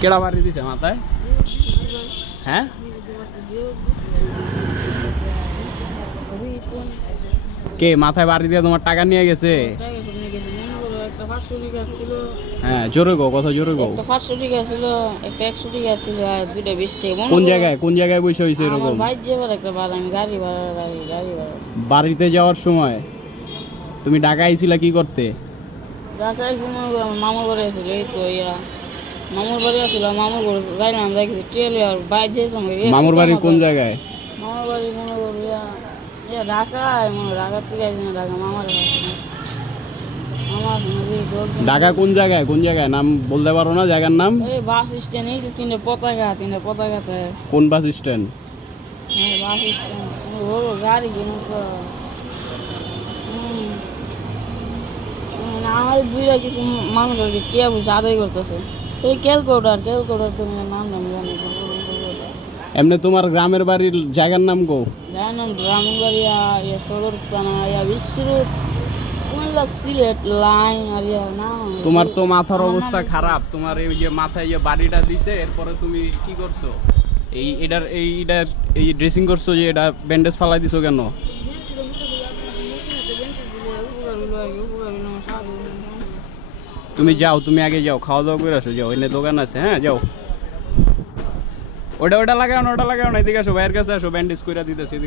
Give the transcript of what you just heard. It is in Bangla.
কেডা বাড়ি দিছে মাথায়? হ্যাঁ? কে, মাথায় বাড়ি দিয়ে তোমার টাকা নিয়ে গেছে? হ্যাঁ ছিল ছিল কোন জায়গায় কোন জায়গায় একটা গাড়ি ভাড়া গাড়ি বাড়িতে যাওয়ার সময়? তুমি ঢাকা আইছিলা কি করতে? ঢাকায় মামার বাড়ি আছিল এই তো মামুর বাড়ি আছিল মামুর বাড়ি যাইলাম দেখি ট্রেলে আর বাইক যেতাম মামুর বাড়ি কোন জায়গায়? মামার বাড়ি মনে করো ঢাকায় মনে ঢাকা থেকে আসি না ঢাকা মামার ঢাকা কোন জায়গায়? কোন জায়গায়? নাম বলতে পারো না জায়গার নাম? এই বাস স্ট্যান্ড এই তিনটে পতাকা তিনটে পতাকাতে। কোন বাস স্ট্যান্ড? হ্যাঁ বাস স্ট্যান্ড। গাড়ি কিনে আমার দুইটা কিছু মানুষ কে বুঝে আদায় করতেছে। ওই ক্যালকুলেটার ক্যালকুলেটার তো নাম নাম জানি এমনি তোমার গ্রামের বাড়ির জায়গার নাম গো জানি না গ্রামীণ বাড়ি আর ইয়া সদর থানা ইয়া বিশ্বরূপ কুমিল্লা সিলেট লাইন আর ইয়া না তোমার তো মাথার অবস্থা খারাপ তোমার এই যে মাথায় যে বাড়িটা দিছে এরপরে তুমি কি করছ? এই এটার এই এটা এই ড্রেসিং করছ যে এটা ব্যান্ডেজ ফালাই দিছো কেন? তুমি যাও তুমি আগে যাও খাওয়া দাওয়া করে আসো যাও এনে দোকান আছে হ্যাঁ যাও ওটা ওটা লাগাও না ওটা লাগাও না এদিকে আসো ভাইয়ের কাছে আসো ব্যান্ডেজ করে দিতেছি এদিকে